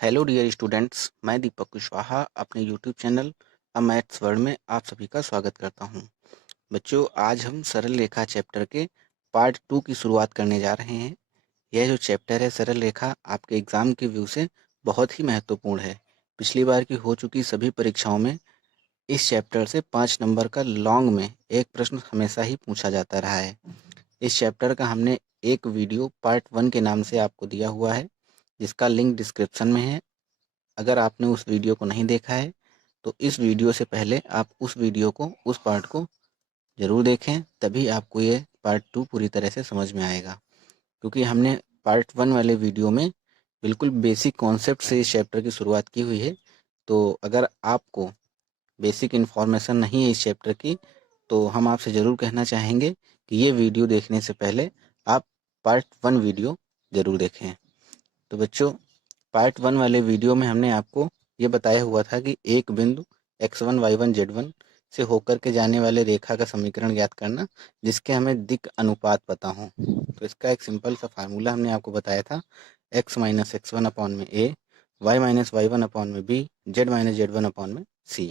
Hello dear students, मैं दीपक कुशवाहा अपने YouTube channel अ maths world में आप सभी का स्वागत करता हूं। बच्चों, आज हम सरल रेखा चैप्टर के पार्ट 2 की शुरुआत करने जा रहे हैं। यह जो चैप्टर है सरल रेखा, आपके एग्जाम के व्यू से बहुत ही महत्वपूर्ण है। पिछली बार की हो चुकी सभी परीक्षाओं में इस चैप्टर से 5 नंबर का लॉन्ग में एक प्रश्न हमेशा ही पूछा जाता रहा है। इस चैप्टर का हमने एक वीडियो पार्ट 1 के नाम से आपको दिया हुआ है, जिसका लिंक डिस्क्रिप्शन में है। अगर आपने उस वीडियो को नहीं देखा है तो इस वीडियो से पहले आप उस वीडियो को, उस पार्ट को ज़रूर देखें, तभी आपको ये पार्ट 2 पूरी तरह से समझ में आएगा। क्योंकि हमने पार्ट 1 वाले वीडियो में बिल्कुल बेसिक कॉन्सेप्ट से इस चैप्टर की शुरुआत की हुई है। तो अगर आपको बेसिक इन्फॉर्मेशन नहीं है इस चैप्टर की, तो हम आपसे ज़रूर कहना चाहेंगे कि ये वीडियो देखने से पहले आप पार्ट 1 वीडियो ज़रूर देखें। तो बच्चों, पार्ट 1 वाले वीडियो में हमने आपको ये बताया हुआ था कि एक बिंदु x1 y1 z1 से होकर के जाने वाले रेखा का समीकरण ज्ञात करना, जिसके हमें दिक् अनुपात पता हो। तो इसका एक सिंपल सा फार्मूला हमने आपको बताया था, x माइनस x1 अपॉन में a, y minus y1 upon में b, z minus z1 upon में c।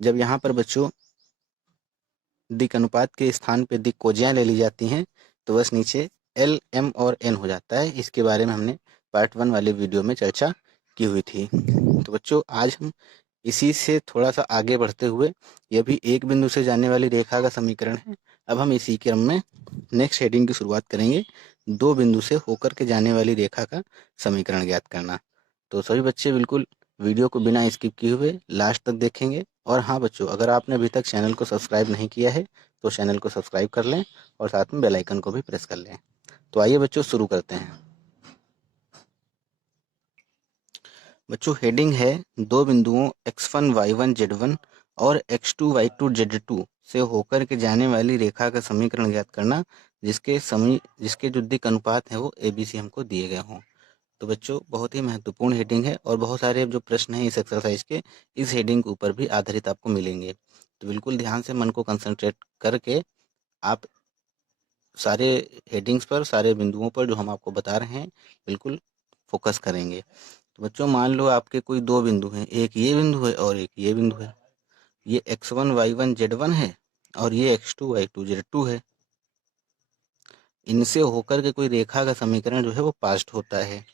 जब यहाँ पर बच्चों दिक् अनुपात के स्थान पे दिक् कोजियाँ ले ली जाती हैं तो बस नीचे L, M और N हो जाता है। इसके बारे में हमने पार्ट 1 वाले वीडियो में चर्चा की हुई थी। तो बच्चों, आज हम इसी से थोड़ा सा आगे बढ़ते हुए, यह भी एक बिंदु से जाने वाली रेखा का समीकरण है। अब हम इसी क्रम में नेक्स्ट हेडिंग की शुरुआत करेंगे, दो बिंदु से होकर के जाने वाली रेखा का समीकरण ज्ञात करना। तो सभी बच्चे बिल्कुल वीडियो को बिना स्किप किए हुए लास्ट तक देखेंगे। और हाँ बच्चों, अगर आपने अभी तक चैनल को सब्सक्राइब नहीं किया है तो चैनल को सब्सक्राइब कर लें और साथ में बेल आइकन को भी प्रेस कर लें। तो आइए बच्चों, शुरू करते हैं। बच्चों, हेडिंग है दो बिंदुओं x1 y1 z1 और x2 y2 z2 से होकर के जाने वाली रेखा का समीकरण ज्ञात करना, जिसके जो दिक् अनुपात है वो ABC हमको दिए गए हों। तो बच्चों, बहुत ही महत्वपूर्ण हेडिंग है और बहुत सारे जो प्रश्न हैं इस एक्सरसाइज के इस हेडिंग के ऊपर भी आधारित आपको मिलेंगे। तो बिल्कुल ध्यान से मन को कंसंट्रेट करके आप सारे हेडिंग्स पर, सारे बिंदुओं पर जो हम आपको बता रहे हैं, बिल्कुल फोकस करेंगे। तो बच्चों, मान लो आपके कोई दो बिंदु हैं, एक ये बिंदु है और एक ये बिंदु है। ये x1 y1 z1 है और ये x2 y2 z2 है। इनसे होकर के कोई रेखा का समीकरण जो है वो पास्ट होता है।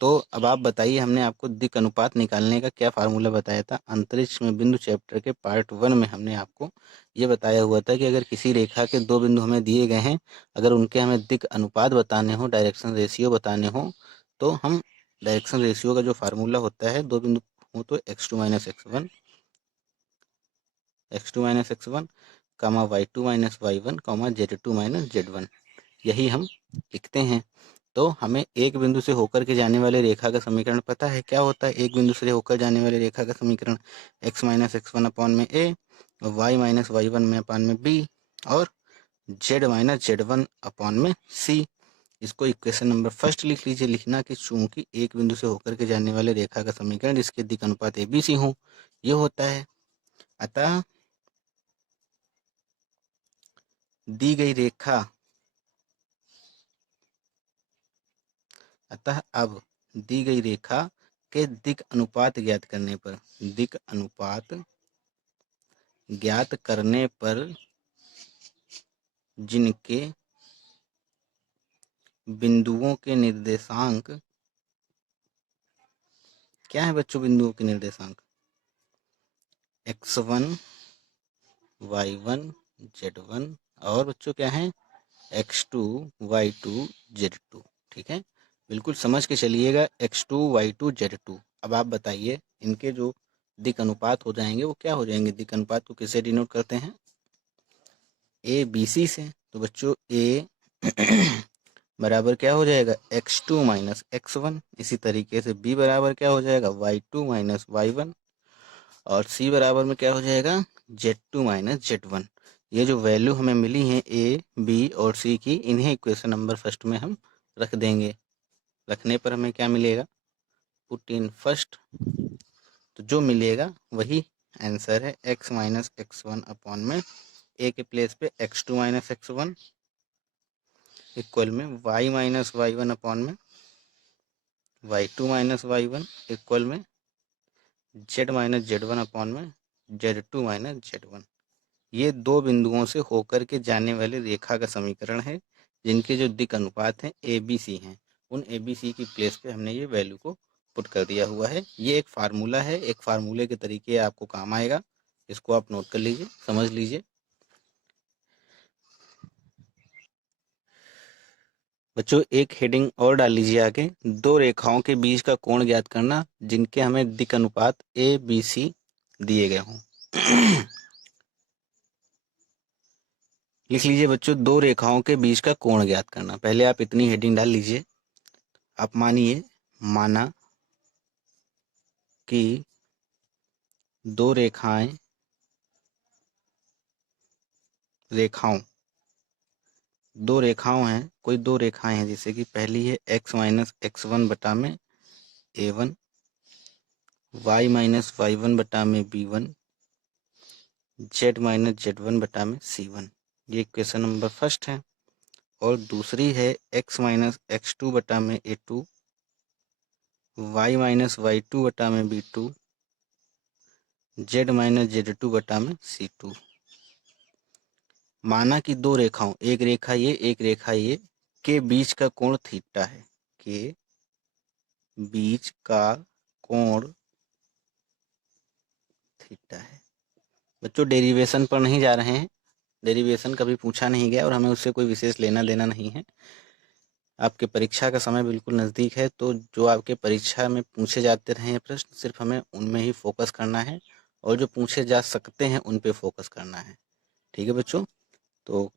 तो अब आप बताइए, हमने आपको दिक् अनुपात निकालने का क्या फार्मूला बताया था? अंतरिक्ष में बिंदु चैप्टर के पार्ट 1 में हमने आपको ये बताया हुआ था कि अगर किसी रेखा के दो बिंदु हमें दिए गए हैं, अगर उनके हमें दिक् अनुपात बताने हो, डायरेक्शन रेशियो बताने हो, तो हम डायरेक्शन रेशियो का जो फार्मूला होता है, दो बिंदु हो तो x2 माइनस x1 कामा y2 माइनस y1 कामा z2 माइनस z1, यही हम लिखते हैं। तो हमें एक बिंदु से होकर के जाने वाले रेखा का समीकरण पता है। क्या होता है एक बिंदु से होकर जाने वाले रेखा का समीकरण? x माइनस x1 अपॉन में a, y माइनस y1 में अपॉन में b और z माइनस z1 अपॉन में c। इसको इक्वेशन नंबर फर्स्ट लिख लीजिए। लिखना कि चूंकि एक बिंदु से होकर के जाने वाले रेखा का समीकरण जिसके दिक् अनुपात ABC हो, ये होता है। अतः दी गई रेखा अब दी गई रेखा के दिक् अनुपात ज्ञात करने पर, दिक् अनुपात ज्ञात करने पर जिनके बिंदुओं के निर्देशांक क्या है बच्चों? बिंदुओं के निर्देशांक x1 y1 z1 और बच्चों क्या है? x2 y2 z2। ठीक है, बिल्कुल समझ के चलिएगा, x2 y2 z2। अब आप बताइए, इनके जो दिक् अनुपात हो जाएंगे वो क्या हो जाएंगे? दिक् अनुपात को किससे डिनोट करते हैं? ABC से। तो बच्चों, A बराबर क्या हो जाएगा? x2 minus x1। इसी तरीके से B बराबर क्या हो जाएगा? y2 माइनस y1 और C बराबर में क्या हो जाएगा? z2 minus z1। ये जो वैल्यू हमें मिली हैं A, B और C की, इन्हें इक्वेशन नंबर फर्स्ट में हम रख देंगे। रखने पर हमें क्या मिलेगा? Put in first. तो जो मिलेगा वही आंसर है। x माइनस x1 अपॉन में A के प्लेस पे x2 माइनस x1 इक्वल में y माइनस y1 अपॉन में y2 माइनस y1 इक्वल में z माइनस z1 अपॉन में z2 माइनस z1। ये दो बिंदुओं से होकर के जाने वाली रेखा का समीकरण है, जिनके जो दिक् अनुपात हैं ABC हैं। उन ABC की प्लेस पे हमने ये वैल्यू को पुट कर दिया हुआ है। ये एक फार्मूला है, एक फार्मूले के तरीके आपको काम आएगा, इसको आप नोट कर लीजिए, समझ लीजिए। बच्चों एक हेडिंग और डाल लीजिए आगे, दो रेखाओं के बीच का कोण ज्ञात करना जिनके हमें दिक् अनुपात ABC दिए गए हों। लिख लीजिए बच्चों, दो रेखाओं के बीच का कोण ज्ञात करना। पहले आप इतनी हेडिंग डाल लीजिए। आप माना कि दो रेखाओं हैं, कोई दो रेखाएं हैं, जैसे कि पहली है x माइनस x1 बटा में a1, y माइनस y1 बटा में b1, z माइनस z1 बटा में c1। ये क्वेश्चन नंबर फर्स्ट है। और दूसरी है x माइनस x2 बटा में a2, y माइनस y2 बटा में b2, z माइनस z2 बटा में c2। माना कि दो रेखाओं, एक रेखा ये के बीच का कोण थीटा है, के बीच का कोण थीटा है। बच्चों डेरिवेशन पर नहीं जा रहे हैं, डेरिवेशन कभी पूछा नहीं गया और हमें उससे कोई विशेष लेना देना नहीं है। आपके परीक्षा का समय बिल्कुल नज़दीक है, तो जो आपके परीक्षा में पूछे जाते रहे हैं प्रश्न, सिर्फ हमें उनमें ही फोकस करना है और जो पूछे जा सकते हैं उन पे फोकस करना है। ठीक है बच्चों, तो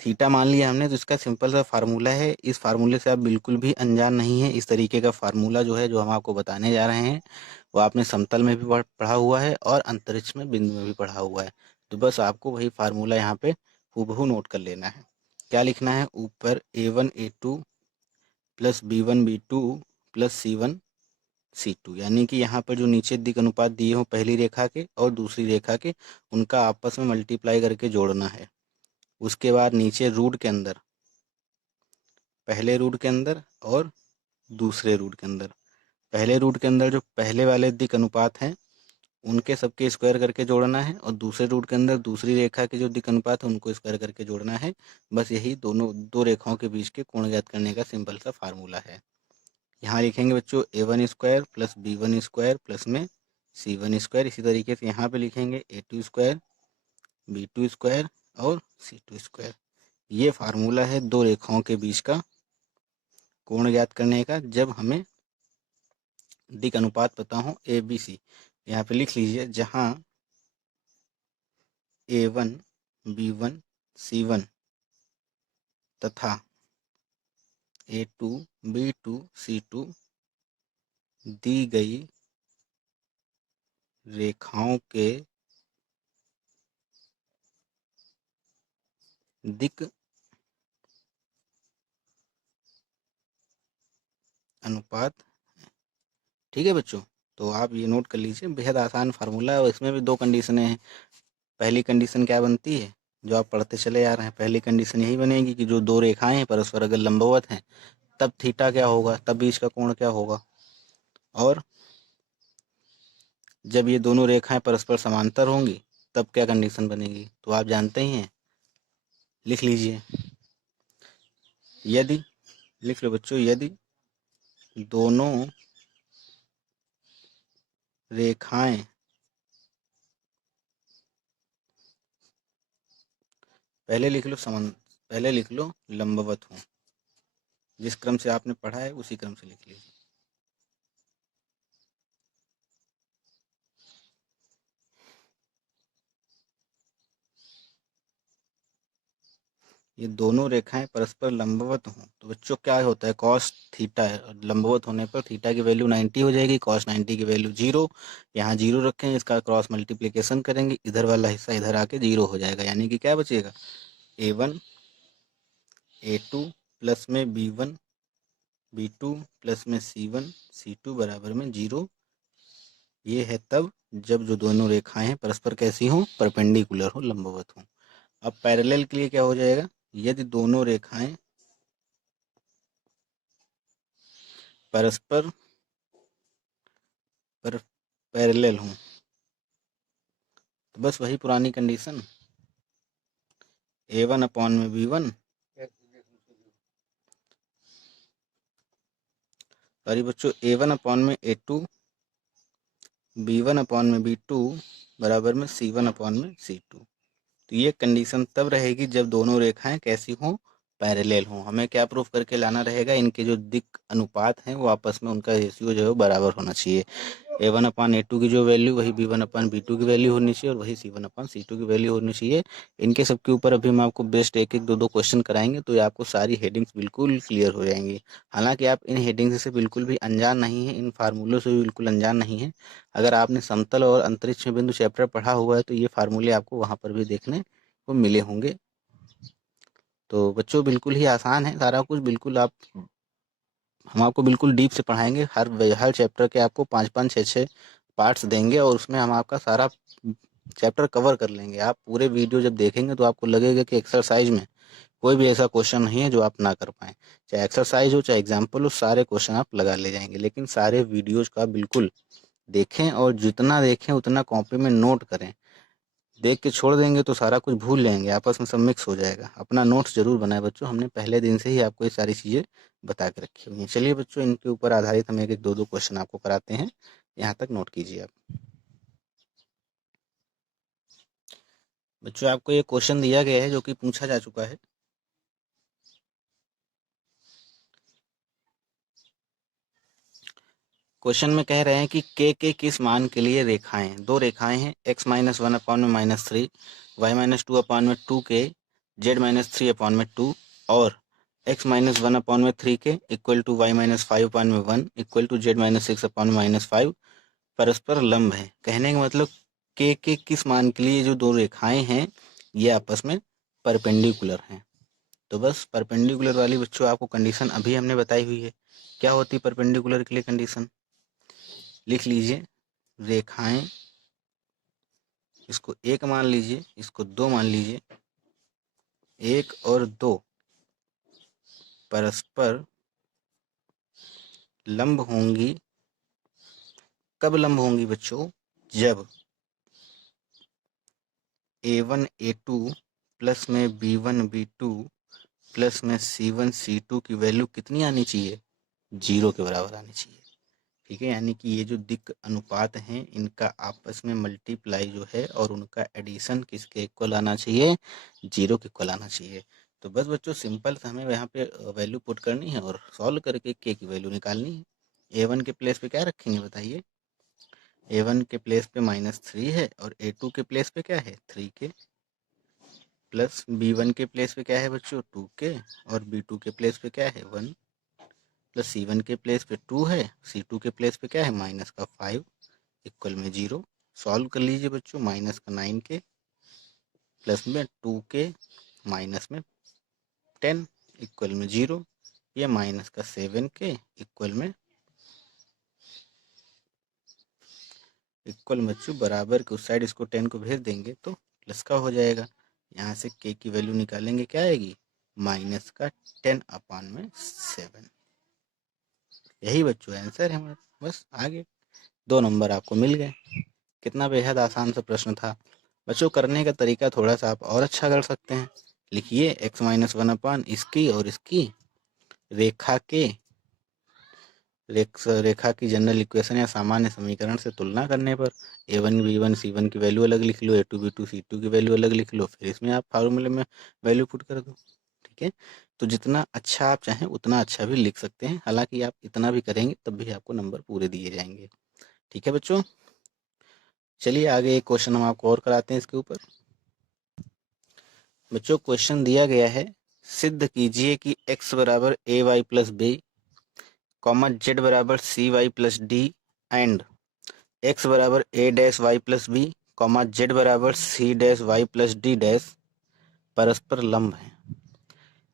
थीटा मान लिया हमने, तो इसका सिंपल सा फार्मूला है। इस फार्मूले से आप बिल्कुल भी अनजान नहीं है। इस तरीके का फार्मूला जो है, जो हम आपको बताने जा रहे हैं, वो आपने समतल में भी पढ़ा हुआ है और अंतरिक्ष में बिंदु में भी पढ़ा हुआ है। तो बस आपको वही फार्मूला यहाँ पे हूबहू नोट कर लेना है। क्या लिखना है? ऊपर a1 a2 plus b1 b2 plus c1 c2, यानी कि यहाँ पर जो नीचे दिक् अनुपात दिए हो पहली रेखा के और दूसरी रेखा के, उनका आपस में मल्टीप्लाई करके जोड़ना है। उसके बाद नीचे रूट के अंदर, पहले रूट के अंदर और दूसरे रूट के अंदर, पहले रूट के अंदर जो पहले वाले दिक् अनुपात हैं उनके सबके स्क्वायर करके जोड़ना है, और दूसरे रूट के अंदर दूसरी रेखा के जो दिक् अनुपात है उनको स्क्वायर करके जोड़ना है। बस यही दो रेखाओं के बीच के कोण ज्ञात करने का सिंपल सा फार्मूला है। यहाँ लिखेंगे बच्चों a1 square plus b1 square plus में c1 स्क्वायर। इसी तरीके से यहाँ पे लिखेंगे a2 स्क्वायर b2 स्क्वायर और c2 स्क्वायर। ये फार्मूला है दो रेखाओं के बीच का कोण ज्ञात करने का, जब हमें दिक् अनुपात पता हो ABC। यहाँ पे लिख लीजिए, जहाँ a1 b1 c1 तथा a2 b2 c2 दी गई रेखाओं के दिक् अनुपात। ठीक है बच्चों, तो आप ये नोट कर लीजिए, बेहद आसान फार्मूला है और इसमें भी दो कंडीशनें हैं। पहली कंडीशन क्या बनती है, जो आप पढ़ते चले आ रहे हैं, पहली कंडीशन यही बनेगी कि जो दो रेखाएं हैं परस्पर अगर लंबवत हैं तब थीटा क्या होगा, तब बीच का कोण क्या होगा। और जब ये दोनों रेखाएं परस्पर समांतर होंगी तब क्या कंडीशन बनेगी, तो आप जानते ही हैं, लिख लीजिए। यदि, लिख लो बच्चों, यदि दोनों रेखाएं पहले लिख लो लंबवत हों। जिस क्रम से आपने पढ़ा है उसी क्रम से लिख लीजिए। ये दोनों रेखाएं परस्पर लंबवत हों तो बच्चों क्या होता है, कॉस थीटा है, और लंबवत होने पर थीटा की वैल्यू 90 हो जाएगी, कॉस 90 की वैल्यू 0। यहाँ 0 रखें, इसका क्रॉस मल्टीप्लिकेशन करेंगे, इधर वाला हिस्सा इधर आके 0 हो जाएगा, यानी कि क्या बचेगा, a1 a2 प्लस में b1 b2 प्लस में c1 c2 बराबर में 0। ये है तब जब जो दोनों रेखाएं परस्पर कैसी हों, परपेंडिकुलर हो, लंबवत हों। अब पैरेलल के लिए क्या हो जाएगा, यदि दोनों रेखाएं परस्पर पर पैरेलल हों। तो बस वही पुरानी कंडीशन, A1 अपॉन में B1, सॉरी बच्चों, A1 अपॉन में A2, B1 अपॉन में B2 बराबर में C1 अपॉन में C2। तो ये कंडीशन तब रहेगी जब दोनों रेखाएं कैसी हों, पैरेलल हों। हमें क्या प्रूफ करके लाना रहेगा, इनके जो दिक् अनुपात हैं वो आपस में उनका रेशियो जो है बराबर होना चाहिए। A1 अपान A2 की जो वैल्यू वही B1 अपान B2 की वैल्यू होनी चाहिए और वही C1 अपान C2 की वैल्यू होनी चाहिए। इनके सब के ऊपर अभी हम आपको बेस्ट एक एक दो क्वेश्चन कराएंगे, तो ये आपको सारी हेडिंग्स बिल्कुल क्लियर हो जाएंगी। हालांकि आप इन हेडिंग्स से बिल्कुल भी अनजान नहीं है, इन फार्मूलों से भी बिल्कुल अनजान नहीं है। अगर आपने समतल और अंतरिक्ष में बिंदु चैप्टर पढ़ा हुआ है तो ये फार्मूले आपको वहाँ पर भी देखने को मिले होंगे। तो बच्चों बिल्कुल ही आसान है सारा कुछ, बिल्कुल हम आपको बिल्कुल डीप से पढ़ाएंगे। हर चैप्टर के आपको 5-5 6-6 पार्ट्स देंगे और उसमें हम आपका सारा चैप्टर कवर कर लेंगे। आप पूरे वीडियो जब देखेंगे तो आपको लगेगा कि एक्सरसाइज में कोई भी ऐसा क्वेश्चन नहीं है जो आप ना कर पाएँ। चाहे एक्सरसाइज हो चाहे एग्जाम्पल हो, सारे क्वेश्चन आप लगा ले जाएंगे। लेकिन सारे वीडियोज का बिल्कुल देखें और जितना देखें उतना कॉपी में नोट करें। देख के छोड़ देंगे तो सारा कुछ भूल जाएंगे, आपस में सब मिक्स हो जाएगा। अपना नोट्स जरूर बनाए बच्चों, हमने पहले दिन से ही आपको ये सारी चीज़ें बता के रखी हुई हैं। चलिए बच्चों, इनके ऊपर आधारित हम एक एक दो क्वेश्चन आपको कराते हैं, यहाँ तक नोट कीजिए आप। बच्चों आपको ये क्वेश्चन दिया गया है जो कि पूछा जा चुका है। क्वेश्चन में कह रहे हैं कि के किस मान के लिए रेखाएं, दो रेखाएं हैं, x-1 अपॉन में -3, y-2 अपॉन में 2k, z-3 अपॉन में 2 और x-1 अपॉन में 3k equal to y-5 upon में 1 इक्वल टू z-6 अपॉन में -5 परस्पर लंब है। कहने का मतलब के किस मान के लिए जो दो रेखाएं हैं ये आपस में परपेंडिकुलर हैं। तो बस परपेंडिकुलर वाली बच्चों आपको कंडीशन अभी हमने बताई हुई है। क्या होती है परपेंडिकुलर के लिए कंडीशन, लिख लीजिए। रेखाएं, इसको 1 मान लीजिए, इसको 2 मान लीजिए, 1 और 2 परस्पर लंब होंगी। कब लंब होंगी बच्चों, जब A1 A2 प्लस में B1 B2 प्लस में C1 C2 की वैल्यू कितनी आनी चाहिए, 0 के बराबर आनी चाहिए। ठीक है, यानी कि ये जो दिक् अनुपात हैं इनका आपस में मल्टीप्लाई जो है और उनका एडिशन किसके इक्वल आना चाहिए, 0 के इक्वल आना चाहिए। तो बस बच्चों सिंपल से हमें यहाँ पे वैल्यू पुट करनी है और सॉल्व करके के की वैल्यू निकालनी है। A1 के प्लेस पे क्या रखेंगे बताइए, A1 के प्लेस पे -3 है और A2 के प्लेस पे क्या है 3k, प्लस B1 के प्लेस पे क्या है बच्चों 2k और B2 के प्लेस पे क्या है 1, प्लस C1 के प्लेस पे 2 है, C2 के प्लेस पे क्या है -5 इक्वल में 0। सॉल्व कर लीजिए बच्चों, माइनस का 9k प्लस में 2k माइनस में 10 इक्वल में 0, ये माइनस का 7k इक्वल बच्चों बराबर के उस साइड इसको 10 को भेज देंगे तो प्लस का हो जाएगा। यहाँ से k की वैल्यू निकालेंगे, क्या आएगी माइनस का 10 अपान में 7। यही बच्चों आंसर है हमारा। बस आगे 2 नंबर आपको मिल गए। कितना बेहद आसान सा प्रश्न था बच्चों। करने का तरीका थोड़ा सा आप और अच्छा कर सकते हैं। लिखिए x-1 अपान इसकी और इसकी रेखा की जनरल इक्वेशन या सामान्य समीकरण से तुलना करने पर A1 B1 C1 की वैल्यू अलग लिख लो, A2 B2 C2 की वैल्यू अलग लिख लो, फिर इसमें आप फार्मूले में वैल्यू पुट कर दो। ठीक है, तो जितना अच्छा आप चाहें उतना अच्छा भी लिख सकते हैं। हालांकि आप इतना भी करेंगे तब भी आपको नंबर पूरे दिए जाएंगे। ठीक है बच्चों, चलिए आगे एक क्वेश्चन हम आपको और कराते हैं इसके ऊपर। बच्चों क्वेश्चन दिया गया है, सिद्ध कीजिए कि x बराबर ay plus B, comma z बराबर cy plus D and x बराबर a dash y plus B, comma z बराबर c dash y plus D dash परस्पर लंब है।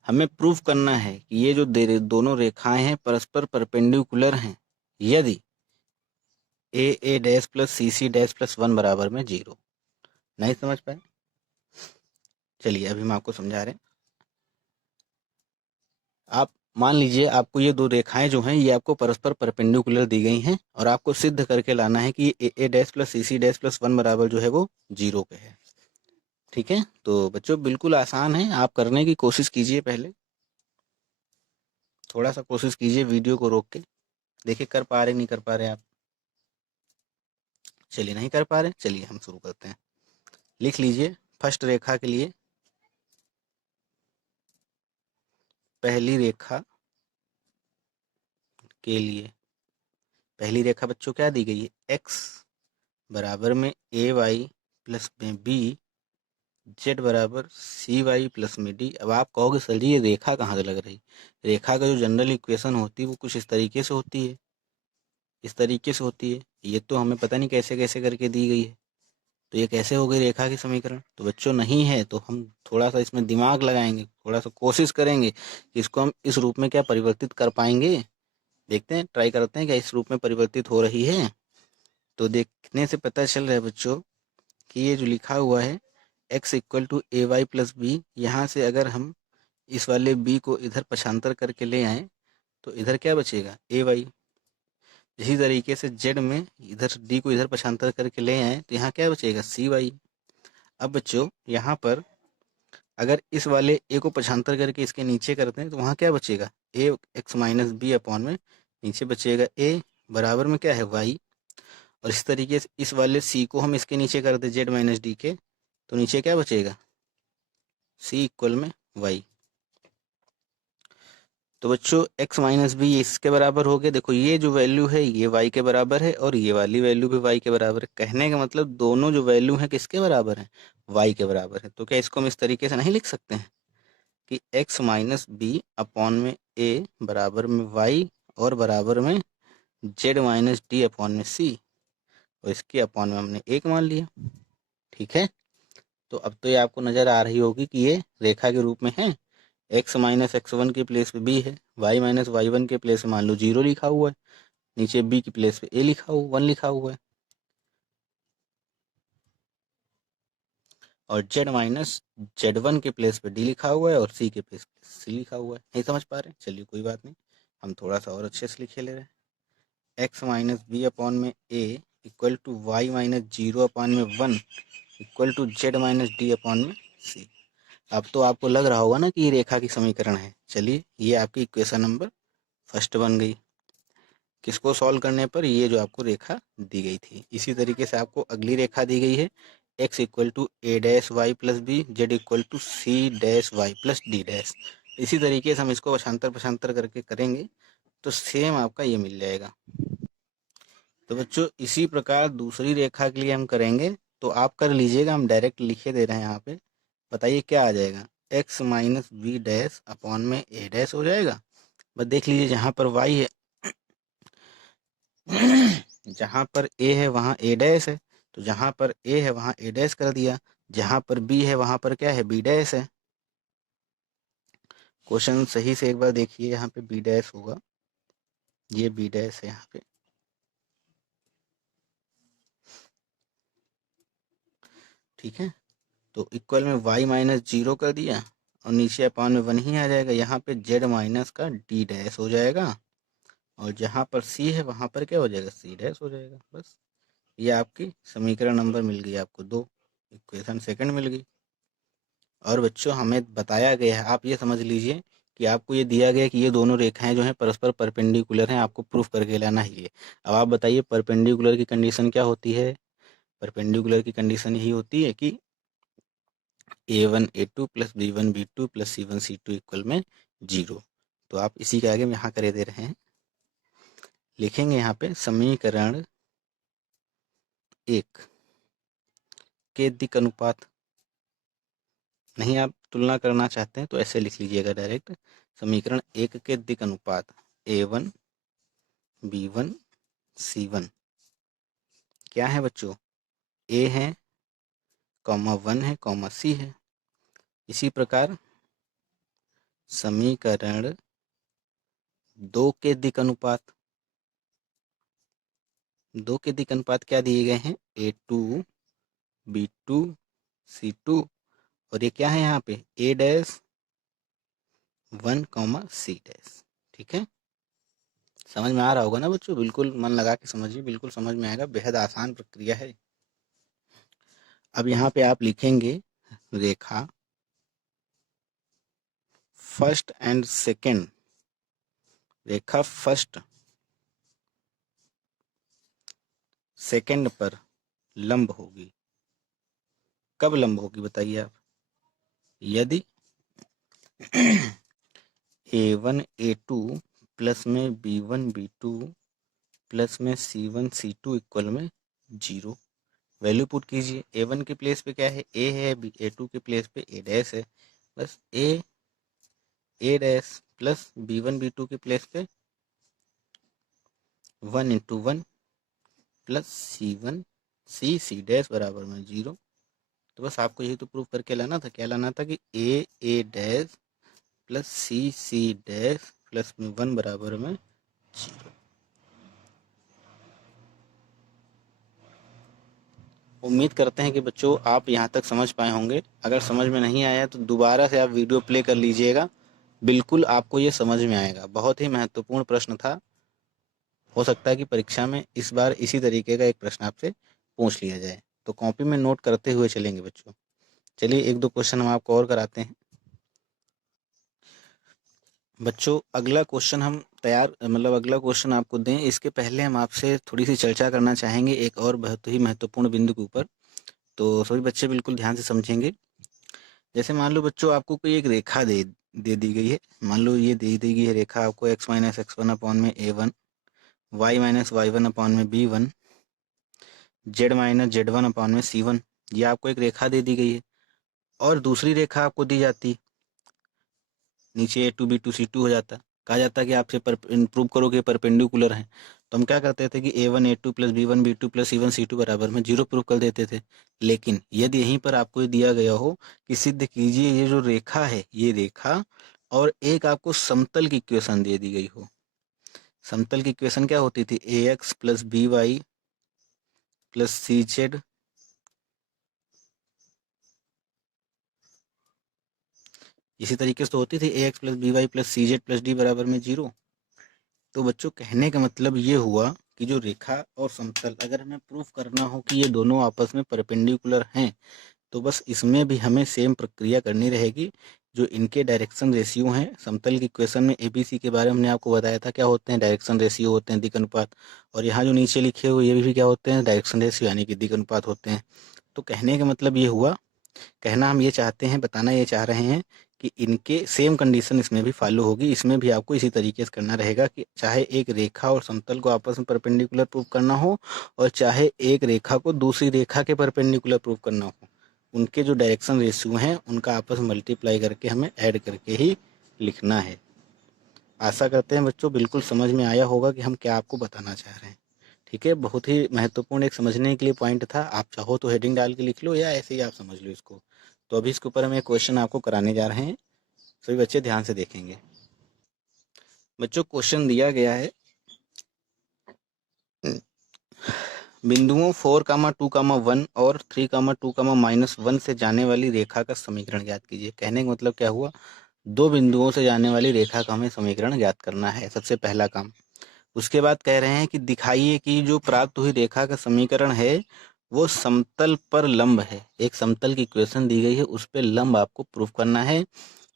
हमें प्रूफ करना है कि ये जो दोनों रेखाएं हैं परस्पर परपेंडिकुलर हैं यदि a dash plus c dash plus 1 बराबर में 0। नहीं समझ पाए, चलिए अभी हम आपको समझा रहे हैं। आप मान लीजिए आपको ये दो रेखाएं जो हैं ये आपको परस्पर परपेंडिकुलर दी गई हैं और आपको सिद्ध करके लाना है कि ए डैश प्लस सी सी डैश प्लस 1 बराबर जो है वो 0 पे है। ठीक है, तो बच्चों बिल्कुल आसान है, आप करने की कोशिश कीजिए। पहले थोड़ा सा कोशिश कीजिए वीडियो को रोक के, देखिए कर पा रहे नहीं कर पा रहे आप। चलिए नहीं कर पा रहे, चलिए हम शुरू करते हैं। लिख लीजिए फर्स्ट रेखा के लिए, पहली रेखा के लिए पहली रेखा बच्चों क्या दी गई है, x बराबर में ए वाई प्लस में बी, जेड बराबर सी वाई प्लस में डी। अब आप कहोगे सर जी ये रेखा कहाँ से लग रही, रेखा का जो जनरल इक्वेशन होती है वो कुछ इस तरीके से होती है, इस तरीके से होती है। ये तो हमें पता नहीं कैसे कैसे करके दी गई है, तो ये कैसे हो गई रेखा की समीकरण। तो बच्चों नहीं है तो हम थोड़ा सा इसमें दिमाग लगाएंगे, थोड़ा सा कोशिश करेंगे कि इसको हम इस रूप में क्या परिवर्तित कर पाएंगे। देखते हैं, ट्राई करते हैं क्या इस रूप में परिवर्तित हो रही है। तो देखने से पता चल रहा है बच्चों कि ये जो लिखा हुआ है x equal to A Y plus B, यहाँ से अगर हम इस वाले b को इधर पक्षांतर करके ले आए तो इधर क्या बचेगा, ए वाई। इसी तरीके से z में इधर d को इधर पक्षांतर करके ले आए तो यहाँ क्या बचेगा, सी वाई। अब बच्चों यहाँ पर अगर इस वाले a को पक्षांतर करके इसके नीचे करते हैं तो वहाँ क्या बचेगा, ए एक्स माइनस बी अपॉन में नीचे बचेगा a बराबर में क्या है, y। और इस तरीके से इस वाले c को हम इसके नीचे कर दे z माइनस डी के, तो नीचे क्या बचेगा, c इक्वल में y। तो बच्चों x माइनस बी इसके बराबर हो गया। देखो ये जो वैल्यू है ये y के बराबर है और ये वाली वैल्यू भी y के बराबर है। कहने का मतलब दोनों जो वैल्यू है किसके बराबर है, y के बराबर है। तो क्या इसको हम इस तरीके से नहीं लिख सकते हैं कि x माइनस बी अपॉन में a बराबर में y और बराबर में z माइनस डी अपॉन में c, और इसके अपॉन में हमने 1 मान लिया। ठीक है, तो अब तो ये आपको नज़र आ रही होगी कि ये रेखा के रूप में है। x माइनस एक्स वन के प्लेस पे b है, y माइनस वाई वन के प्लेस पे मान लो 0 लिखा हुआ है, नीचे b की प्लेस पे a लिखा हुआ 1 लिखा हुआ है, और z माइनस जेड वन के प्लेस पे d लिखा हुआ है और c के प्लेस पे c लिखा हुआ है। नहीं समझ पा रहे, चलिए कोई बात नहीं, हम थोड़ा सा और अच्छे से लिखे ले रहे हैं। x माइनस बी अपॉन में a equal to Y minus 0 upon में 1 equal to Z minus D upon में c। अब तो आपको लग रहा होगा ना कि ये रेखा की समीकरण है। चलिए ये आपकी इक्वेशन नंबर फर्स्ट बन गई। किसको सॉल्व करने पर, ये जो आपको रेखा दी गई थी। इसी तरीके से आपको अगली रेखा दी गई है x equal to A dash Y plus B, Z equal to C dash Y plus D dash. इसी तरीके से हम इसको पक्षांतर पक्षांतर करके करेंगे तो सेम आपका ये मिल जाएगा। तो बच्चों इसी प्रकार दूसरी रेखा के लिए हम करेंगे, तो आप कर लीजिएगा, हम डायरेक्ट लिखे दे रहे हैं यहाँ पे। बताइए क्या आ जाएगा, x minus B dash upon में ए डैश हो जाएगा। बस देख लीजिए जहाँ पर y है जहाँ पर a है वहाँ a डैश है, तो जहाँ पर a है वहाँ a डैश कर दिया, जहाँ पर b है वहाँ पर क्या है, b डैश है। क्वेश्चन सही से एक बार देखिए, यहाँ पे b डैश होगा, ये b डैश है यहाँ पे। ठीक है, तो इक्वल में y माइनस 0 कर दिया और नीचे अपॉन में 1 ही आ जाएगा। यहाँ पे z माइनस का d डैश हो जाएगा और जहाँ पर c है वहाँ पर क्या हो जाएगा, c डैश हो जाएगा। बस ये आपकी समीकरण नंबर मिल गई आपको 2, इक्वेशन सेकंड मिल गई। और बच्चों हमें बताया गया है, आप ये समझ लीजिए कि आपको ये दिया गया है कि ये दोनों रेखाएं जो हैं परस्पर परपेंडिकुलर हैं, आपको प्रूफ करके लाना है ये। अब आप बताइए परपेंडिकुलर की कंडीशन क्या होती है। परपेंडिकुलर की कंडीशन यही होती है कि a1 a2 plus b1 b2 plus c1 c2 equal में 0। तो आप इसी के आगे हम यहाँ करे दे रहे हैं, लिखेंगे यहाँ पे समीकरण 1 के दिक् अनुपात। नहीं आप तुलना करना चाहते हैं तो ऐसे लिख लीजिएगा डायरेक्ट, समीकरण 1 के दिक् अनुपात a1 b1 c1 क्या है बच्चों, a है कॉमा 1 है कॉमा c है। इसी प्रकार समीकरण 2 के दिक् अनुपात, 2 के दिक् अनुपात क्या दिए गए हैं, a2 b2 c2 और ये क्या है यहाँ पे a dash 1 comma c dash. ठीक है, समझ में आ रहा होगा ना बच्चों? बिल्कुल मन लगा के समझिए, बिल्कुल समझ में आएगा, बेहद आसान प्रक्रिया है। अब यहाँ पे आप लिखेंगे रेखा फर्स्ट एंड सेकेंड, रेखा फर्स्ट सेकेंड पर लंब होगी। कब लंब होगी बताइए आप? यदि A1 A2 प्लस में B1 B2 प्लस में C1 C2 इक्वल में 0। वैल्यू पुट कीजिए। A1 के प्लेस पे क्या है? A है। A2 के प्लेस पे A डैश है। बस A dash plus B1 B2 के प्लेस पे 1 into 1 plus C1 C dash बराबर में 0। तो बस आपको यही तो प्रूफ करके लाना था। क्या लाना था? कि A dash plus C dash plus में 1 बराबर में 0। उम्मीद करते हैं कि बच्चों आप यहाँ तक समझ पाए होंगे। अगर समझ में नहीं आया तो दोबारा से आप वीडियो प्ले कर लीजिएगा, बिल्कुल आपको ये समझ में आएगा। बहुत ही महत्वपूर्ण प्रश्न था। हो सकता है कि परीक्षा में इस बार इसी तरीके का एक प्रश्न आपसे पूछ लिया जाए, तो कॉपी में नोट करते हुए चलेंगे बच्चों। चलिए एक दो क्वेश्चन हम आपको और कराते हैं। बच्चों अगला क्वेश्चन हम अगला क्वेश्चन आपको दें इसके पहले हम आपसे थोड़ी सी चर्चा करना चाहेंगे एक और बहुत ही महत्वपूर्ण बिंदु के ऊपर। तो सभी बच्चे बिल्कुल ध्यान से समझेंगे। जैसे मान लो बच्चों आपको कोई एक रेखा दे दी गई है। मान लो ये दे दी गई है रेखा आपको x माइनस x1 अपॉन में a1, y minus y1 upon में b1, z minus z1 upon में c1। ये आपको एक रेखा दे दी गई है। और दूसरी रेखा आपको दी जाती, नीचे A2 B2 C2 हो जाता। कहा जाता है कि आपसे प्रूव करो कि परपेंडिकुलर हैं। तो हम क्या करते थे कि A1 A2 plus B1 B2 plus C1 C2 बराबर में 0 प्रूव कर देते थे। लेकिन यदि यहीं पर आपको ये दिया गया हो कि सिद्ध कीजिए ये जो रेखा है, ये रेखा, और एक आपको समतल की इक्वेशन दे दी गई हो। समतल की इक्वेशन क्या होती थी? AX plus BY plus CZ इसी तरीके से तो होती थी, AX plus BY plus CZ plus D बराबर में 0। तो बच्चों कहने का मतलब ये हुआ कि जो रेखा और समतल अगर हमें प्रूफ करना हो कि ये दोनों आपस में परपेंडिकुलर हैं, तो बस इसमें भी हमें सेम प्रक्रिया करनी रहेगी। जो इनके डायरेक्शन रेशियो हैं, समतल की इक्वेशन में ABC के बारे में हमने आपको बताया था क्या होते हैं? डायरेक्शन रेशियो होते हैं, दिक् अनुपात। और यहाँ जो नीचे लिखे हुए ये भी क्या होते हैं? डायरेक्शन रेशियो यानी कि दिक् अनुपात होते हैं। तो कहने का मतलब ये हुआ, कहना हम ये चाहते हैं, बताना ये चाह रहे हैं कि इनके सेम कंडीशन इसमें भी फॉलो होगी। इसमें भी आपको इसी तरीके से करना रहेगा कि चाहे एक रेखा और समतल को आपस में परपेंडिकुलर प्रूव करना हो, और चाहे एक रेखा को दूसरी रेखा के परपेंडिकुलर प्रूव करना हो, उनके जो डायरेक्शन रेशियो हैं उनका आपस में मल्टीप्लाई करके हमें ऐड करके ही लिखना है। आशा करते हैं बच्चों बिल्कुल समझ में आया होगा कि हम क्या आपको बताना चाह रहे हैं। ठीक है, बहुत ही महत्वपूर्ण एक समझने के लिए पॉइंट था। आप चाहो तो हेडिंग डाल के लिख लो या ऐसे ही आप समझ लो इसको। तो अभी इसके ऊपर हम एक क्वेश्चन आपको कराने जा रहे हैं, सभी बच्चे ध्यान से देखेंगे। बच्चों क्वेश्चन दिया गया है, बिंदुओं 4,2,1 और 3,2,-1 से जाने वाली रेखा का समीकरण ज्ञात कीजिए। कहने का मतलब क्या हुआ? दो बिंदुओं से जाने वाली रेखा का हमें समीकरण ज्ञात करना है, सबसे पहला काम। उसके बाद कह रहे हैं कि दिखाइए कि जो प्राप्त हुई रेखा का समीकरण है वो समतल पर लंब है। एक समतल की इक्वेशन दी गई है, उस पे लंब आपको प्रूफ करना है।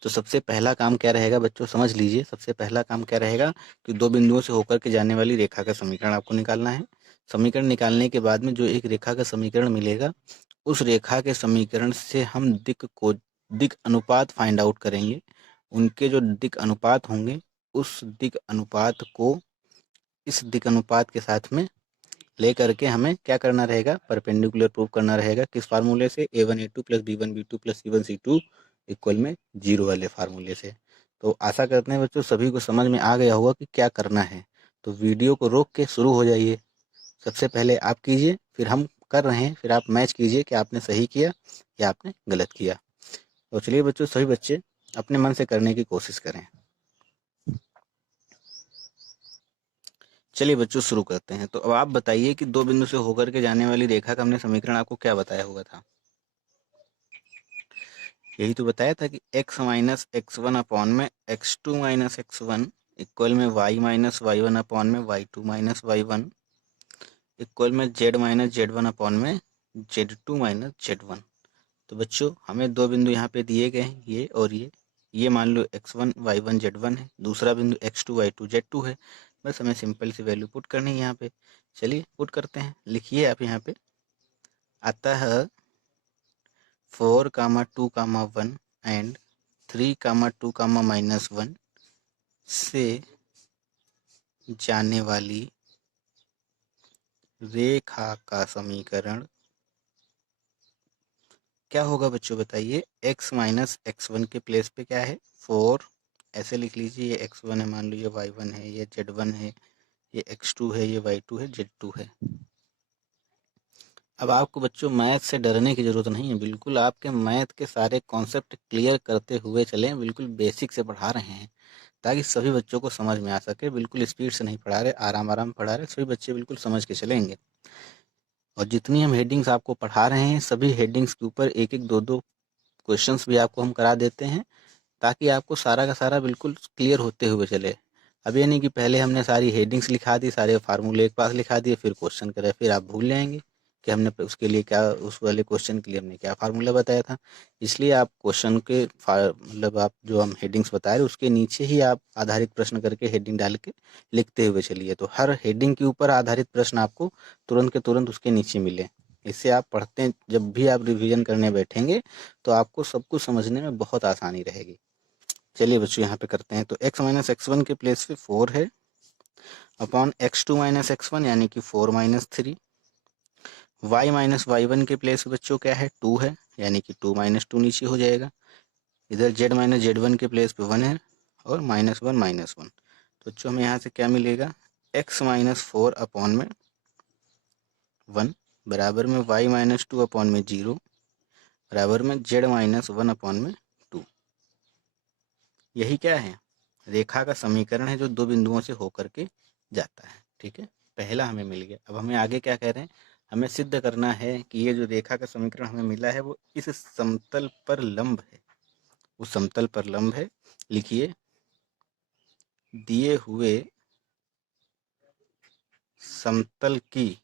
तो सबसे पहला काम क्या रहेगा बच्चों? समझ लीजिए, सबसे पहला काम क्या रहेगा कि दो बिंदुओं से होकर के जाने वाली रेखा का समीकरण आपको निकालना है। समीकरण निकालने के बाद में जो एक रेखा का समीकरण मिलेगा, उस रेखा के समीकरण से हम दिक् अनुपात फाइंड आउट करेंगे। उनके जो दिक् अनुपात होंगे, उस दिक् अनुपात को इस दिक् अनुपात के साथ में ले करके हमें क्या करना रहेगा? परपेंडिकुलर प्रूव करना रहेगा। किस फार्मूले से? A1 A2 plus B1 B2 plus C1 C2 equal में 0 वाले फार्मूले से। तो आशा करते हैं बच्चों सभी को समझ में आ गया होगा कि क्या करना है। तो वीडियो को रोक के शुरू हो जाइए। सबसे पहले आप कीजिए, फिर हम कर रहे हैं, फिर आप मैच कीजिए कि आपने सही किया या आपने गलत किया। तो चलिए बच्चों, सभी बच्चे अपने मन से करने की कोशिश करें। चलिए बच्चों शुरू करते हैं। तो अब आप बताइए कि दो बिंदु से होकर के जाने वाली रेखा का हमने समीकरण आपको क्या बताया हुआ था? यही तो बताया था कि x माइनस x1 अपॉन में x2 माइनस x1 इक्वल में y minus Y one upon में y2 minus Y one equal में z माइनस z1 अपॉन में z2 माइनस z1। तो बच्चों हमें दो बिंदु यहाँ पे दिए गए हैं, ये और ये मान लो x1 y1 z1 है, दूसरा बिंदु x2 y2 z2 है। बस हमें सिंपल सी वैल्यू पुट करनी है यहाँ पे। चलिए पुट करते हैं। लिखिए आप यहाँ पे, अतः 4, 2, 1 एंड 3, 2, -1 से जाने वाली रेखा का समीकरण क्या होगा बच्चों बताइए। x माइनस x1 के प्लेस पे क्या है 4, ऐसे लिख लीजिए। ये x1 है, मान लो ये y1 है, ये z1 है, ये x2 है, ये y2 है, z2 है। अब आपको बच्चों मैथ से डरने की ज़रूरत नहीं है, बिल्कुल आपके मैथ के सारे कॉन्सेप्ट क्लियर करते हुए चलें। बिल्कुल बेसिक से पढ़ा रहे हैं ताकि सभी बच्चों को समझ में आ सके। बिल्कुल स्पीड से नहीं पढ़ा रहे, आराम आराम पढ़ा रहे, सभी बच्चे बिल्कुल समझ के चलेंगे। और जितनी हम हेडिंग्स आपको पढ़ा रहे हैं, सभी हेडिंग्स के ऊपर एक एक दो दो क्वेश्चंस भी आपको हम करा देते हैं ताकि आपको सारा का सारा बिल्कुल क्लियर होते हुए चले। अब ये नहीं कि पहले हमने सारी हेडिंग्स लिखा दी, सारे फार्मूले एक पास लिखा दिए, फिर क्वेश्चन करे, फिर आप भूल जाएंगे कि हमने उसके लिए क्या, उस वाले क्वेश्चन के लिए हमने क्या फार्मूला बताया था। इसलिए आप क्वेश्चन के मतलब आप जो हम हेडिंग्स बता रहे उसके नीचे ही आप आधारित प्रश्न करके हेडिंग डाल के लिखते हुए चलिए। तो हर हेडिंग के ऊपर आधारित प्रश्न आपको तुरंत के तुरंत उसके नीचे मिले। इससे आप पढ़ते हैं, जब भी आप रिवीजन करने बैठेंगे तो आपको सब कुछ समझने में बहुत आसानी रहेगी। चलिए बच्चों यहाँ पे करते हैं। तो x माइनस x1 के प्लेस पे 4 है अपॉन x2 माइनस x1 यानी कि 4 माइनस 3। y माइनस y1 के प्लेस पे बच्चों क्या है 2 है, यानी कि 2 माइनस 2 नीचे हो जाएगा। इधर z माइनस z1 के प्लेस पे 1 है और -1 -1। तो बच्चों हमें यहाँ से क्या मिलेगा x माइनस 4 अपॉन में 1 बराबर में y माइनस 2 अपॉन में 0 बराबर में z माइनस 1 अपॉन में 2। यही क्या है रेखा का समीकरण है जो दो बिंदुओं से होकर के जाता है। ठीक है, पहला हमें मिल गया। अब हमें आगे क्या कह रहे हैं, हमें सिद्ध करना है कि ये जो रेखा का समीकरण हमें मिला है वो इस समतल पर लंब है। वो समतल पर लंब है। लिखिए, दिए हुए समतल की,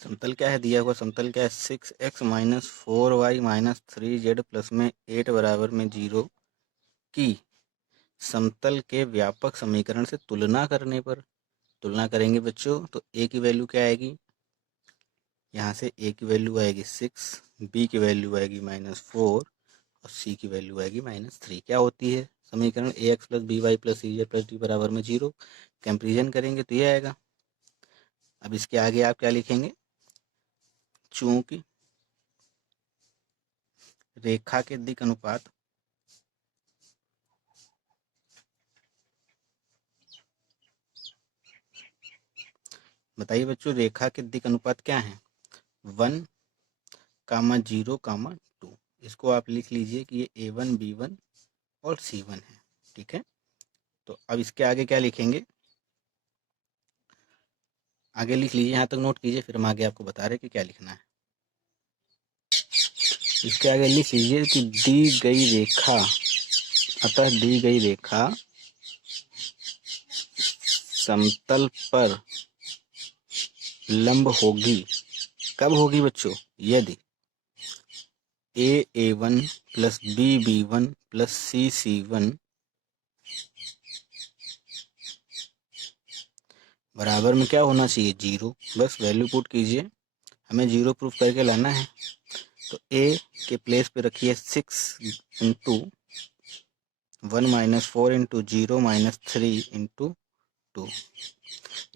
समतल क्या है, दिया हुआ समतल क्या है 6x minus 4y minus 3z plus में 8 बराबर में 0 की समतल के व्यापक समीकरण से तुलना करने पर, तुलना करेंगे बच्चों तो a की वैल्यू क्या आएगी, यहाँ से a की वैल्यू आएगी 6, b की वैल्यू आएगी -4 और c की वैल्यू आएगी -3। क्या होती है समीकरण ax plus b y plus c z plus d बराबर में 0। कंपेरिजन करेंगे तो ये आएगा। अब इसके आगे आप क्या लिखेंगे, चूंकि रेखा के दिक् अनुपात बताइए बच्चों, रेखा के दिक् अनुपात क्या है 1, 0, 2। इसको आप लिख लीजिए कि ये a1 b1 और c1 है। ठीक है, तो अब इसके आगे क्या लिखेंगे, आगे लिख लीजिए, यहाँ तक नोट कीजिए, फिर हम आगे आपको बता रहे कि क्या लिखना है। इसके आगे लिख लीजिए कि दी गई रेखा, अतः दी गई रेखा समतल पर लंब होगी। कब होगी बच्चों, यदि a1 plus b1 plus c1 बराबर में क्या होना चाहिए 0। बस वैल्यू पुट कीजिए, हमें 0 प्रूफ करके लाना है। तो a के प्लेस पे रखिए 6 into 1 minus 4 into 0 minus 3 into 2।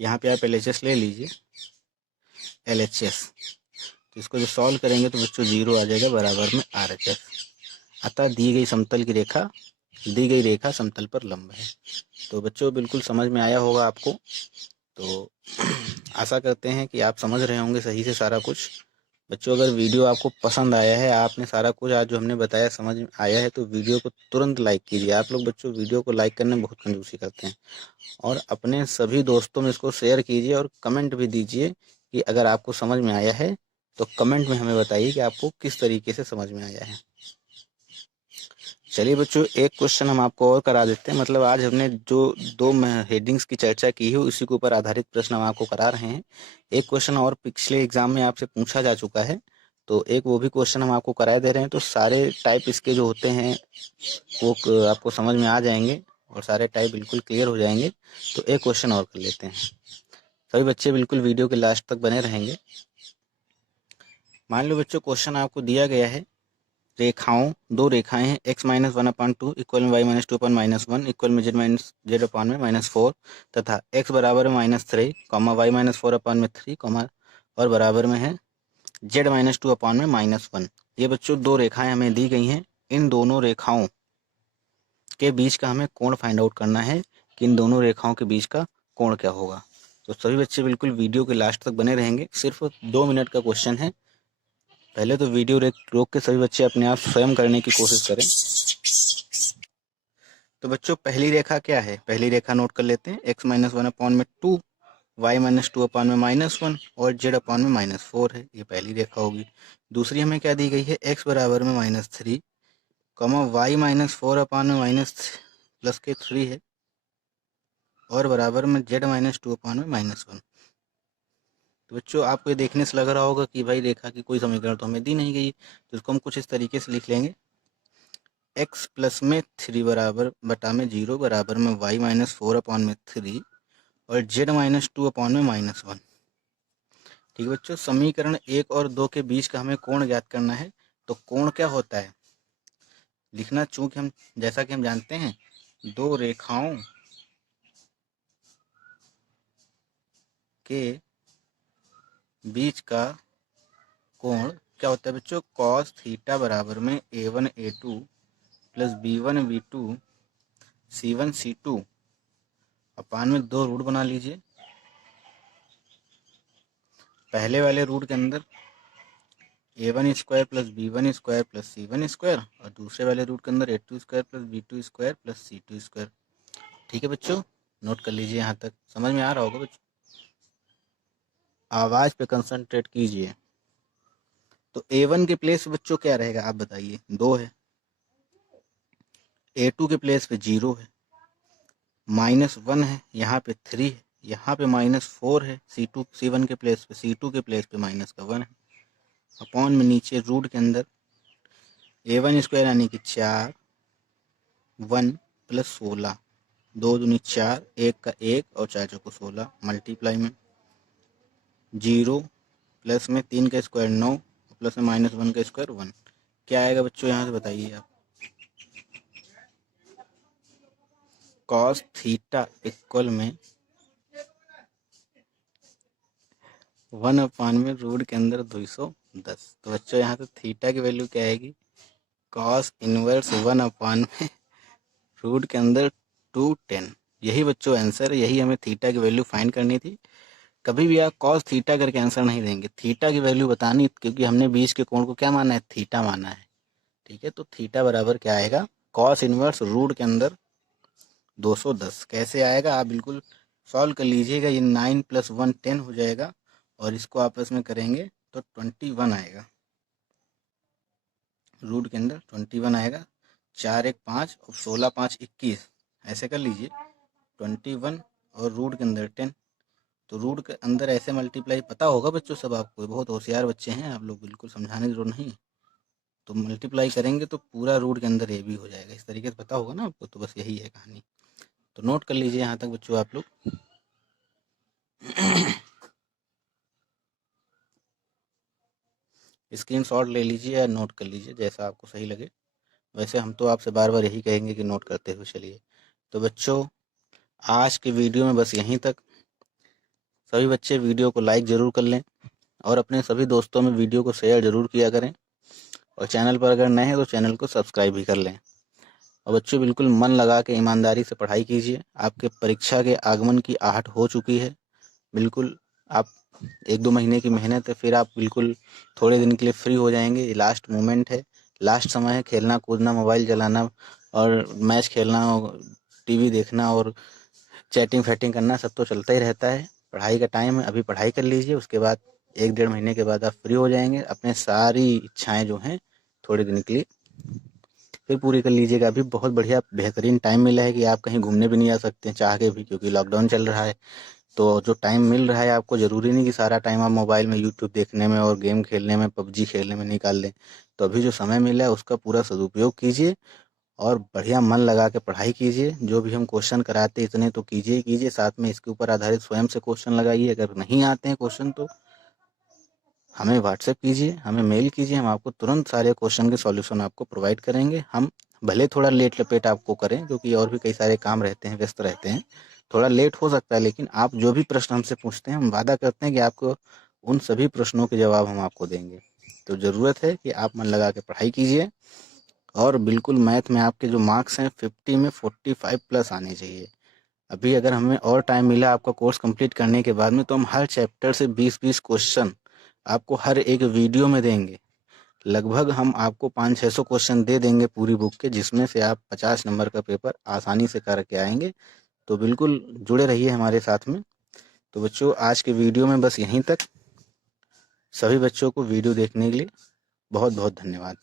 यहाँ पे आप LHS ले लीजिए, LHS। तो इसको जो सॉल्व करेंगे तो बच्चों 0 आ जाएगा बराबर में RHS। अतः दी गई समतल की रेखा, दी गई रेखा समतल पर लंब है। तो बच्चों बिल्कुल समझ में आया होगा आपको। तो आशा करते हैं कि आप समझ रहे होंगे सही से सारा कुछ। बच्चों अगर वीडियो आपको पसंद आया है, आपने सारा कुछ आज जो हमने बताया समझ में आया है, तो वीडियो को तुरंत लाइक कीजिए। आप लोग बच्चों वीडियो को लाइक करने में बहुत कंजूसी करते हैं। और अपने सभी दोस्तों में इसको शेयर कीजिए और कमेंट भी दीजिए कि अगर आपको समझ में आया है तो कमेंट में हमें बताइए कि आपको किस तरीके से समझ में आया है। चलिए बच्चों, एक क्वेश्चन हम आपको और करा देते हैं। मतलब आज हमने जो दो हेडिंग्स की चर्चा की है उसी के ऊपर आधारित प्रश्न हम आपको करा रहे हैं। एक क्वेश्चन और पिछले एग्जाम में आपसे पूछा जा चुका है, तो एक वो भी क्वेश्चन हम आपको कराए दे रहे हैं। तो सारे टाइप इसके जो होते हैं वो आपको समझ में आ जाएंगे और सारे टाइप बिल्कुल क्लियर हो जाएंगे। तो एक क्वेश्चन और कर लेते हैं। सभी बच्चे बिल्कुल वीडियो के लास्ट तक बने रहेंगे। मान लो बच्चों, क्वेश्चन आपको दिया गया है, दो रेखाएं हैं, x minus one upon two equal में Y minus two upon minus one equal में जेड अपान में माइनस फोर, तथा x बराबर में minus three comma Y minus four upon में थ्री कॉमा और बराबर में है जेड माइनस टू अपान में माइनस वन। ये बच्चों दो रेखाएं हमें दी गई हैं। इन दोनों रेखाओं के बीच का हमें कोण फाइंड आउट करना है कि इन दोनों रेखाओं के बीच का कोण क्या होगा। तो सभी बच्चे बिल्कुल वीडियो के लास्ट तक बने रहेंगे। सिर्फ 2 मिनट का क्वेश्चन है। पहले तो वीडियो रोक के सभी बच्चे अपने आप स्वयं करने की कोशिश करें। तो बच्चों, पहली रेखा क्या है? पहली रेखा नोट कर लेते हैं, x माइनस वन अपॉन में two, Y minus two upon में माइनस वन और जेड अपॉन में माइनस फोर है। ये पहली रेखा होगी। दूसरी हमें क्या दी गई है? x बराबर में minus three comma Y minus four upon में माइनस प्लस के थ्री है और बराबर में जेड माइनस टू अपॉन में माइनस वन। तो बच्चों, आपको ये देखने से लग रहा होगा कि भाई रेखा की कोई समीकरण तो हमें दी नहीं गई। तो इसको हम कुछ इस तरीके से लिख लेंगे, x प्लस में थ्री बराबर बटा में जीरो बराबर में वाई माइनस फोर अपॉन में थ्री और जेड माइनस टू अपॉन में माइनस वन। ठीक है बच्चों, समीकरण एक और दो के बीच का हमें कोण ज्ञात करना है। तो कोण क्या होता है लिखना, चूंकि हम जैसा कि हम जानते हैं दो रेखाओं के बीच का कोण क्या होता है बच्चों? कॉस थीटा बराबर में a one a two plus b one b two c one c two अपान में दो रूट बना लीजिए। पहले वाले रूट के अंदर a one square plus b one square plus c one square और दूसरे वाले रूट के अंदर a two square plus b two square plus c two square. ठीक है बच्चों, नोट कर लीजिए। यहाँ तक समझ में आ रहा होगा बच्चों? आवाज पे कंसंट्रेट कीजिए। तो ए वन के प्लेस पे बच्चों क्या रहेगा आप बताइए? दो है। ए टू के प्लेस पे जीरो है, माइनस वन है, यहाँ पे थ्री है, यहाँ पे माइनस फोर है, सी वन के प्लेस पे, सी टू के प्लेस पे माइनस का वन है, अपॉन में नीचे रूट के अंदर ए वन स्क्वायर यानी कि चार, वन प्लस सोलह, दो दूनी चार, एक का एक और चार चौको सोलह, मल्टीप्लाई में जीरो प्लस में तीन का स्क्वायर नौ प्लस में माइनस वन का स्क्वायर वन। क्या आएगा बच्चों यहाँ से बताइए आप? कॉस थीटा इक्वल में वन अपान में रूट के अंदर 210। तो बच्चों यहाँ से थीटा की वैल्यू क्या आएगी? कॉस इनवर्स वन अपान में रूट के अंदर 210। यही बच्चों आंसर है। यही हमें थीटा की वैल्यू फाइंड करनी थी। कभी भी आप कॉस थीटा करके आंसर नहीं देंगे, थीटा की वैल्यू बतानी, क्योंकि हमने बीच के कोण को क्या माना है? थीटा माना है। ठीक है, तो थीटा बराबर क्या आएगा? कॉस इनवर्स रूट के अंदर 210। कैसे आएगा आप बिल्कुल सॉल्व कर लीजिएगा। ये 9 प्लस 1 10 हो जाएगा और इसको आपस में करेंगे तो 21 आएगा। रूट के अंदर 21 आएगा। चार एक पाँच और 16 5 21, ऐसे कर लीजिए 21 और रूट के अंदर 10। तो रूट के अंदर ऐसे मल्टीप्लाई पता होगा बच्चों सब आपको, बहुत होशियार बच्चे हैं आप लोग, बिल्कुल समझाने की जरूरत नहीं। तो मल्टीप्लाई करेंगे तो पूरा रूट के अंदर ए भी हो जाएगा। इस तरीके से पता होगा ना आपको। तो बस यही है कहानी। तो नोट कर लीजिए यहाँ तक बच्चों आप लोग। स्क्रीनशॉट ले लीजिए या नोट कर लीजिए, जैसा आपको सही लगे। वैसे हम तो आपसे बार बार यही कहेंगे कि नोट करते हुए चलिए। तो बच्चों, आज के वीडियो में बस यहीं तक। सभी बच्चे वीडियो को लाइक ज़रूर कर लें और अपने सभी दोस्तों में वीडियो को शेयर ज़रूर किया करें। और चैनल पर अगर नए हैं तो चैनल को सब्सक्राइब भी कर लें। और बच्चों, बिल्कुल मन लगा के ईमानदारी से पढ़ाई कीजिए। आपके परीक्षा के आगमन की आहट हो चुकी है। बिल्कुल आप 1-2 महीने की मेहनत है, फिर आप बिल्कुल थोड़े दिन के लिए फ्री हो जाएंगे। ये लास्ट मोमेंट है, लास्ट समय है। खेलना कूदना, मोबाइल चलाना और मैच खेलना और टीवी देखना और चैटिंग फैटिंग करना सब तो चलता ही रहता है। पढ़ाई का टाइम है, अभी पढ़ाई कर लीजिए। उसके बाद 1-1.5 महीने के बाद आप फ्री हो जाएंगे। अपने सारी इच्छाएं जो हैं थोड़े दिन के लिए फिर पूरी कर लीजिएगा। अभी बहुत बढ़िया बेहतरीन टाइम मिला है कि आप कहीं घूमने भी नहीं आ सकते हैं चाह के भी, क्योंकि लॉकडाउन चल रहा है। तो जो टाइम मिल रहा है आपको, ज़रूरी नहीं कि सारा टाइम आप मोबाइल में यूट्यूब देखने में और गेम खेलने में, पबजी खेलने में निकाल लें। तो अभी जो समय मिला है उसका पूरा सदुपयोग कीजिए और बढ़िया मन लगा के पढ़ाई कीजिए। जो भी हम क्वेश्चन कराते हैं इतने तो कीजिए ही कीजिए, साथ में इसके ऊपर आधारित स्वयं से क्वेश्चन लगाइए। अगर नहीं आते हैं क्वेश्चन तो हमें व्हाट्सएप कीजिए, हमें मेल कीजिए, हम आपको तुरंत सारे क्वेश्चन के सॉल्यूशन आपको प्रोवाइड करेंगे। हम भले थोड़ा लेट लपेट आपको करें, क्योंकि और भी कई सारे काम रहते हैं, व्यस्त रहते हैं, थोड़ा लेट हो सकता है, लेकिन आप जो भी प्रश्न हमसे पूछते हैं हम वादा करते हैं कि आपको उन सभी प्रश्नों के जवाब हम आपको देंगे। तो ज़रूरत है कि आप मन लगा के पढ़ाई कीजिए और बिल्कुल मैथ में आपके जो मार्क्स हैं 50 में 45 प्लस आने चाहिए। अभी अगर हमें और टाइम मिला आपका कोर्स कंप्लीट करने के बाद में, तो हम हर चैप्टर से 20-20 क्वेश्चन आपको हर एक वीडियो में देंगे। लगभग हम आपको 500-600 क्वेश्चन दे देंगे पूरी बुक के, जिसमें से आप 50 नंबर का पेपर आसानी से करके आएंगे। तो बिल्कुल जुड़े रहिए हमारे साथ में। तो बच्चों, आज के वीडियो में बस यहीं तक। सभी बच्चों को वीडियो देखने के लिए बहुत बहुत धन्यवाद।